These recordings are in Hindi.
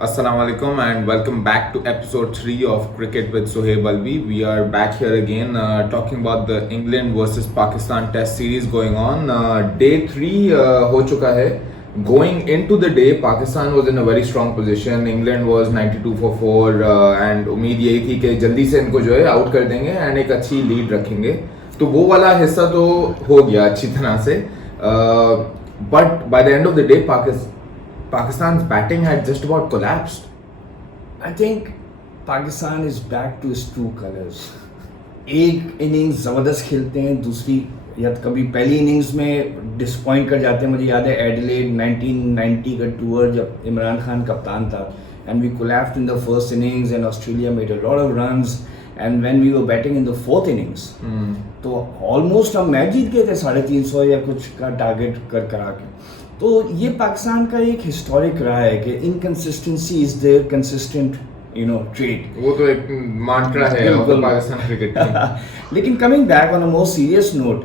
Assalamu alaikum and welcome back to episode 3 of Cricket with Sohaib Alvi. We are back here again talking about the England versus Pakistan test series going on. Day 3 ho chuka hai. Going into the day, Pakistan was in a very strong position. England was 92 for 4 and उम्मीद यही थी कि जल्दी से इनको जो है आउट कर देंगे एंड एक अच्छी लीड रखेंगे. तो वो वाला हिस्सा तो हो गया अच्छी तरह से. But by the end of the day, Pakistan's batting had just about collapsed. I think Pakistan is back to its true colors. एक इनिंग्स ज़बरदस्त खेलते हैं, दूसरी या कभी पहली इनिंग्स में डिसपॉइंट कर जाते हैं. मुझे याद है एडिलेड 1990 का टूर जब इमरान खान कप्तान था and we collapsed in the first innings and Australia made a lot of runs and when we were batting in the fourth innings तो ऑलमोस्ट हम मैच जीत गए थे 350 या कुछ का टारगेट करा के. तो ये पाकिस्तान का एक हिस्टोरिक रहा है कि inconsistency is there consistent trade. वो तो एक mantra है पाकिस्तान क्रिकेट में. लेकिन coming back on a more serious note,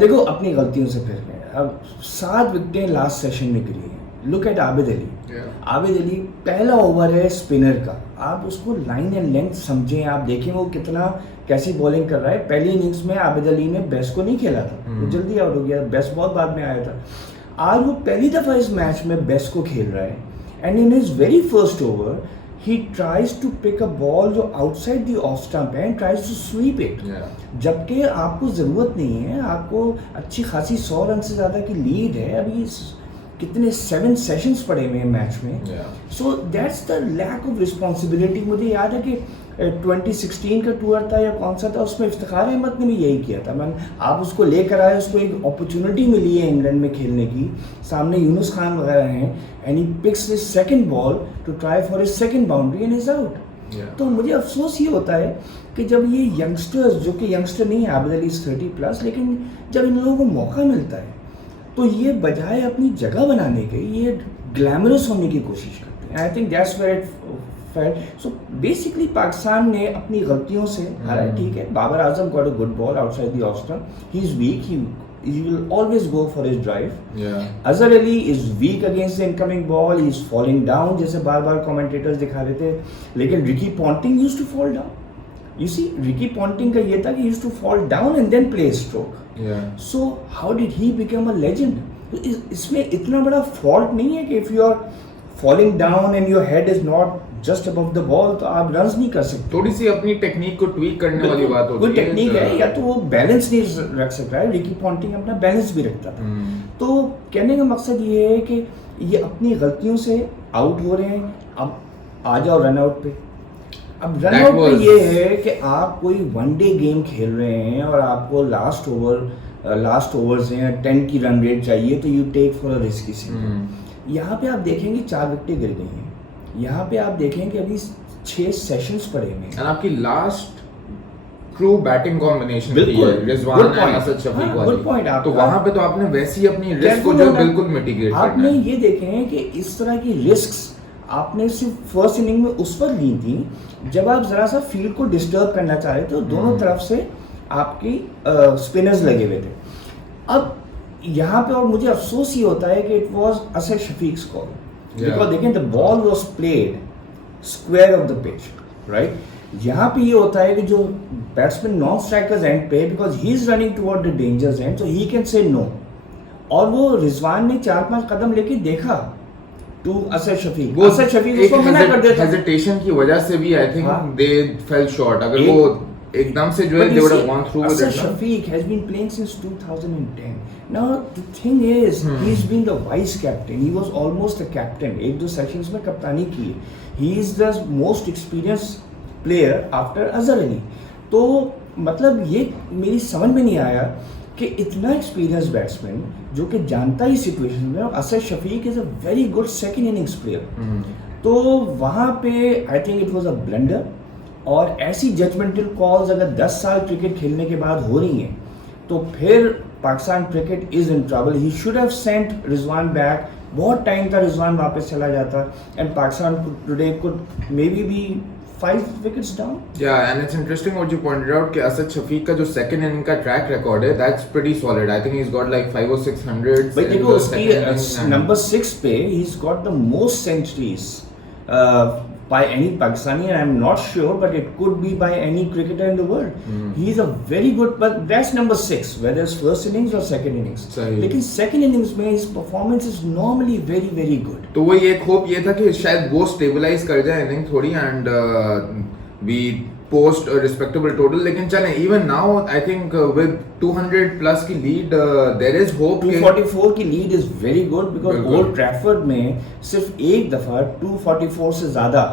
देखो अपनी गलतियों से फिर गए. अब 7 विकेटें लास्ट सेशन में गिरी हैं. Look at Abid Ali. आबिद अली पहला ओवर है स्पिनर का, आप उसको लाइन एंड लेंथ समझें, आप देखें वो कितना कैसी बॉलिंग कर रहा है. पहली इनिंग्स में आबिद अली ने बेस्ट को नहीं खेला था, वो जल्दी आउट हो गया. बेस्ट बहुत बाद में आया था. आज वो पहली दफ़ा इस मैच में बेस्ट को खेल रहा है and in his very first over he tries to pick a ball जो outside the off stump है and tries to sweep it. जबकि आपको ज़रूरत नहीं है, आपको अच्छी खासी 100 रन से ज़्यादा की लीड है. अभी कितने 7 सेशंस पड़े हुए हैं मैच में. So that's the lack of responsibility. मुझे याद है कि 2016 का टूर था या कौन सा था, उसमें इफ्तिखार अहमद ने भी यही किया था. मैंने आप उसको लेकर आए, उसको एक अपॉर्चुनिटी मिली है इंग्लैंड में खेलने की, सामने यूनुस खान वगैरह हैं and he picks his second ball to try for his second boundary and is out. तो मुझे अफसोस ये होता है कि जब ये यंगस्टर्स, जो कि यंगस्टर नहीं है, आबिद अली 30+, लेकिन जब इन लोगों को मौका मिलता है तो ये बजाय अपनी जगह बनाने के ये ग्लैमरस होने की कोशिश करते हैं. I think that's where it fell. So basically Pakistan ने अपनी गलतियों से हारा. ठीक है, Babar Azam got a good ball outside the off stump. He is weak, he will always go for his drive. Azhar Ali is weak against the incoming ball. He is falling down, जैसे बार-बार commentators दिखा रहे थे. लेकिन Ricky Ponting used to fall down. You see, Ricky Ponting का ये था कि he used to fall down and then play a stroke. So how did he become a legend? इसमें इतना बड़ा fault नहीं है कि if you are falling down and your head is not just above the ball तो आप रन्स नहीं कर सकते. थोड़ी सी अपनी टेक्निक को ट्वीक करने वाली बात होती है. कोई टेक्निक है या तो वो बैलेंस नहीं रख सक रहा है. रिकी पॉन्टिंग अपना बैलेंस भी रखता था. तो कहने का मकसद ये है कि ये अपनी गलतियों से आउट हो रहे हैं. अब आ जाओ रन आउट पे. अब रन आउट पे ये है कि आप कोई वनडे गेम खेल रहे हैं और आपको लास्ट ओवर्स हैं, 10 की रन रेट चाहिए, तो you take for a risky single. यहाँ पे आप देखेंगे 4 विकेटें गिर गई हैं. यहाँ पे आप देखेंगे अभी 6 सेशंस पड़े हुए हैं. आपकी लास्ट ट्रू बैटिंग कॉम्बिनेशन थी रिजवान एंड असद शफीक वाली. Good point. तो वहां पे तो आपने वैसी अपनी रिस्क को जो बिल्कुल मिटिगेट करना. आपने ये देखे हैं कि इस तरह की रिस्क्स आपने सिर्फ फर्स्ट इनिंग में उस वक्त ली थी जब आप जरा सा फील्ड को डिस्टर्ब करना चाह रहे थे. तो दोनों तरफ से आपकी स्पिनर्स लगे हुए थे. अब यहाँ पे और मुझे अफसोस ये होता है कि it was Asad Shafiq's call. Because देखें, the ball was played square of the pitch, right? यहाँ पे ये होता है कि जो बैट्समैन नॉन स्ट्राइकर्स एंड पे, because he is running toward the danger zone, so he can say no. और वो रिजवान ने 4-5 कदम लेके देखा टू असद शफीक. वो असद शफीक उसको मना कर देता. हेजिटेशन की वजह से भी I think they fail short. अगर वो एकदम से जो है they would have gone through with it. Asad Shafiq has been playing since 2010. Now the thing is, he's been the vice captain. He was almost a captain. 1-2 sessions में कप्तानी की है. He is the most experienced player after Azhar Ali. तो मतलब ये मेरी समझ में नहीं आया कि इतना एक्सपीरियंस बैट्समैन जो कि जानता ही सिचुएशन में. Asad Shafiq is a very good second innings player. तो वहाँ पे I think it was a blunder. और ऐसी जजमेंटल कॉल्स अगर 10 साल क्रिकेट खेलने के बाद हो रही हैं तो फिर Pakistan cricket is in trouble. He should have sent Rizwan back. बहुत टाइम था रिजवान वापस चला जाता and Pakistan today could may be 5 wickets down. Yeah, and it's interesting what you pointed out कि असद शफीक का जो second inning का track record है, that's pretty solid. I think he's got like 5 or 6 hundreds. भाई देखो उसकी नंबर 6 पे he's got the most centuries by any Pakistani, and I'm not sure, but it could be by any cricketer in the world. He's a very good, but that's number 6, whether it's first innings or second innings. लेकिन second innings में his performance is normally very very good. तो वही एक होप ये था कि शायद वो स्टेबलाइज कर जाए इनिंग थोड़ी and we post respectable total, लेकिन चलें even now I think with 200 plus की लीड देयर इज होप. 244 की lead is very good because Old Trafford में सिर्फ एक दफा 244 से ज्यादा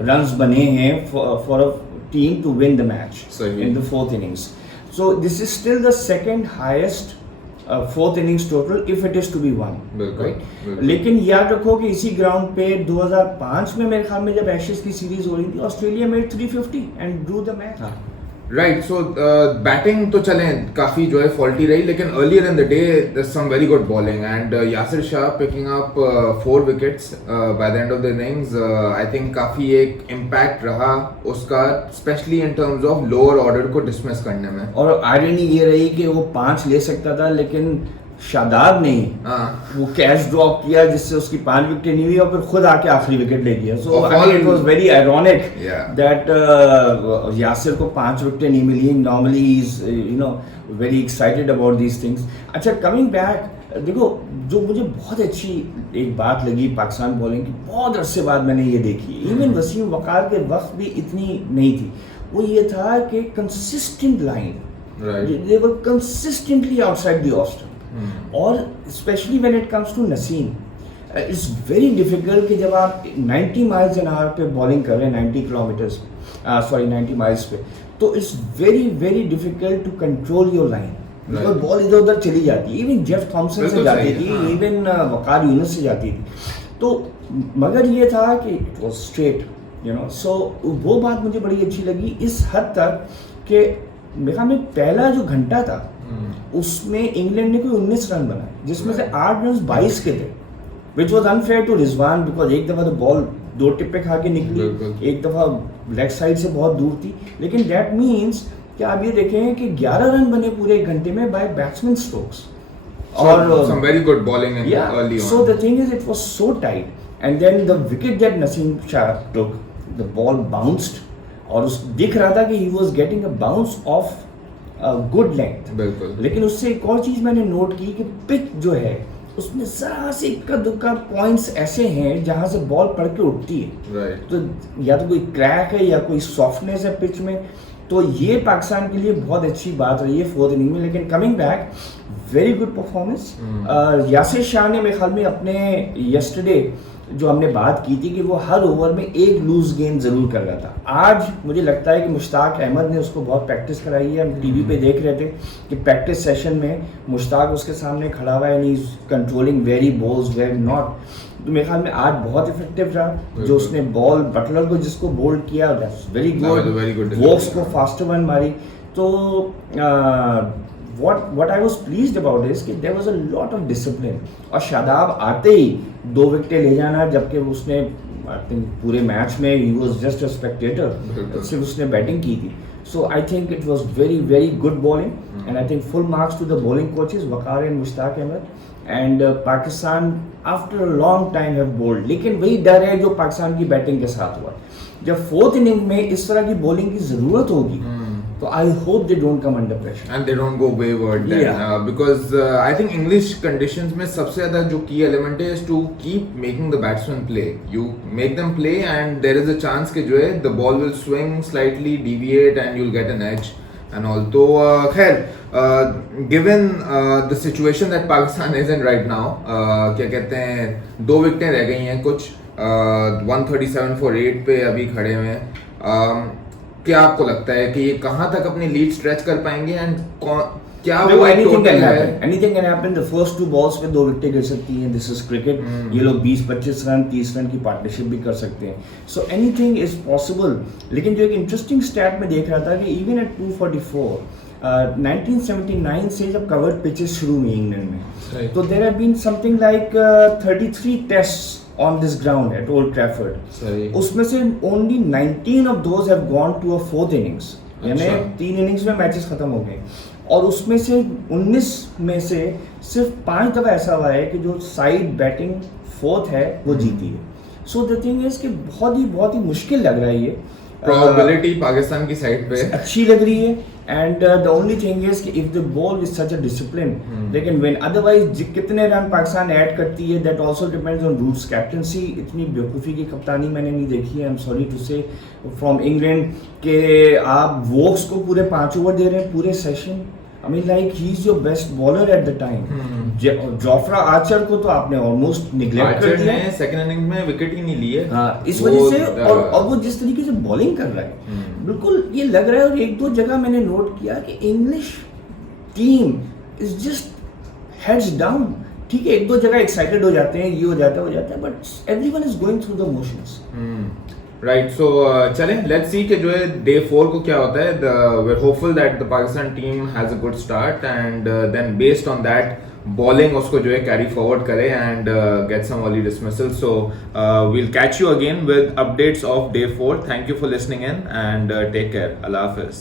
रन्स बने हैं for a team to win the match in the fourth innings. So this is still the second highest fourth innings total if it is to be one. लेकिन याद रखो कि इसी ग्राउंड पे 2005 में मेरे ख्याल में जब एशेज की सीरीज हो रही थी, Australia made 350 and drew the match. Right. So batting तो चलें काफी जो है फॉल्टी रही, लेकिन earlier in the day some very good bowling and Yasir Shah picking up 4 wickets by the end of the innings. I think काफी एक इम्पैक्ट रहा उसका, specially in terms of lower order को डिसमिस करने में. और आयरनी ये रही कि वो 5 ले सकता था, लेकिन शादाब ने वो कैच ड्रॉप किया जिससे उसकी 5 विकेट नहीं हुई और फिर खुद आके आखिरी विकेट ले लिया. So it was very ironic that Yasir को 5 विकेट नहीं मिली. Normally he is you know very excited about these things. अच्छा, कमिंग बैक, देखो जो मुझे बहुत अच्छी एक बात लगी पाकिस्तान बॉलिंग की, बहुत अरसे बाद मैंने ये देखी, इवन वसीम वकार के वक्त भी इतनी नहीं थी, वो ये था कि consistent line, they were consistently outside the off stump. और specially when it comes to Naseem, it's very difficult कि जब आप 90 माइल्स एन आवर पे बॉलिंग कर रहे हैं, 90 किलोमीटर्स 90 माइल्स पे, तो it's very very difficult to control your line. Because ball इधर उधर चली जाती है, इवन जेफ थॉमसन से जाती थी, इवन वकार यूनुस से जाती थी. तो मगर ये था कि it was straight, you know. So वो बात मुझे बड़ी अच्छी लगी इस हद तक कि मेरा में पहला जो घंटा था उसमें इंग्लैंड ने कोई 19 रन बनाए, जिसमें से 8 रन 22 के थे, which was unfair to Rizwan because एक दफा तो बॉल 2 टिप्पे खा के निकली, एक दफा लेग साइड से बहुत दूर थी. लेकिन दैट मीन्स कि आप ये देखें कि 11 रन बने पूरे एक घंटे में बाय बैट्समैन स्ट्रोक्स. और some very good bowling in early on. So the thing is, it was so tight, and then the wicket that Naseem Shah took, the ball bounced, और उस दिख रहा था कि he was getting a bounce off good length. लेकिन उससे एक और चीज मैंने नोट की कि पिच जो है उसमें जरा से इक्का दुक्का पॉइंट्स ऐसे हैं जहां से बॉल पड़ के उठती है. तो या तो कोई क्रैक है या कोई सॉफ्टनेस है पिच में. तो ये पाकिस्तान के लिए बहुत अच्छी बात रही है फोर्थ इनिंग में. लेकिन coming back, very good performance. Yasir Shah ने मेरे ख्याल में अपने यस्टरडे जो हमने बात की थी कि वो हर ओवर में एक लूज गेंद जरूर कर रहा था. आज मुझे लगता है कि मुश्ताक अहमद ने उसको बहुत प्रैक्टिस कराई है. हम टीवी पे देख रहे थे कि प्रैक्टिस सेशन में मुश्ताक उसके सामने खड़ा हुआ है and he is controlling very balls very not. तो मेरे ख्याल में आज बहुत इफेक्टिव रहा जो उसने बॉल बटलर को जिसको बोल्ड किया, दैट्स वेरी गुड. वॉक्स को फास्टर वन मारी. तो what I was pleased about is कि there was a lot of discipline. और शादाब आते ही 2 विकेट ले जाना, जबकि उसने I think पूरे मैच में he was just a spectator, सिर्फ उसने बैटिंग की थी. So I think it was very very good bowling, and I think full marks to the bowling coaches Waqar and Mushtaq Ahmed. And Pakistan after a long time have bowled. लेकिन वही डर है जो पाकिस्तान की बैटिंग के साथ हुआ. जब फोर्थ इनिंग में इस तरह की बॉलिंग की जरूरत होगी तो I hope they don't come under pressure and they don't go wayward then. Because I think English conditions में सबसे ज़्यादा जो key element है is to keep making the batsmen play. You make them play and there is a chance कि जो है the ball will swing slightly, deviate and you'll get an edge and all. तो खैर, given the situation that Pakistan is in right now, क्या कहते हैं 2 विकेटें रह गई हैं कुछ, 137 for 8 पे अभी खड़े हुए हैं. क्या आपको लगता है कि ये कहां तक अपनी लीड स्ट्रेच कर पाएंगे एंड क्या वो anything can happen. The first 2 balls पे 2 विकेटें गिर सकती हैं. This is cricket. ये लोग 20-25 रन 30 रन की पार्टनरशिप भी कर सकते हैं. So anything is possible. लेकिन जो एक इंटरेस्टिंग स्टैट में देख रहा था कि इवन एट 244 1979 से जब कवर्ड पिचेस शुरू हुई इंग्लैंड में, तो there have been something like 33 tests on this ground at Old Trafford. उसमें से only 19 of those have gone to a fourth innings. यानी 3 innings में मैचेस खत्म हो गए. और उसमें से 19 में से सिर्फ 5 दफा ऐसा हुआ है कि जो साइड बैटिंग फोर्थ है वो जीती है. सो द थिंग इज कि बहुत ही मुश्किल लग रहा है ये. प्रोबेबिलिटी पाकिस्तान की साइड पे अच्छी लग रही है. And the only thing is कि if the ball with such a discipline they can win. Otherwise कितने रन पाकिस्तान ऐड करती है that also depends on Root's. Captaincy इतनी बेवकूफ़ी की कप्तानी मैंने नहीं देखी है. I am sorry to say from England के आप वोक्स को पूरे 5 ओवर दे रहे हैं पूरे session. I mean like he is your best bowler at the time. Jofra Archer को तो आपने ऑलमोस्ट निगलेक्ट कर दिया. सेकंड इनिंग में विकेट ही नहीं लिए. हाँ, इस वजह से और वो जिस तरीके से बॉलिंग कर रहा है बिल्कुल ये लग रहा है. और एक दो जगह मैंने नोट किया कि English team is just heads down. ठीक है, एक दो जगह एक्साइटेड हो जाते हैं, ये हो जाता है, but everyone is going through the motions. Right. So चलें, लेट्स सी कि जो है डे 4 को क्या होता है. We are hopeful that the Pakistan team has a good start and then based on that bowling उसको जो है कैरी फॉरवर्ड करे and get some early dismissal. So we'll catch you again with updates of day 4. Thank you for listening in and take care. अल्लाह हाफिज.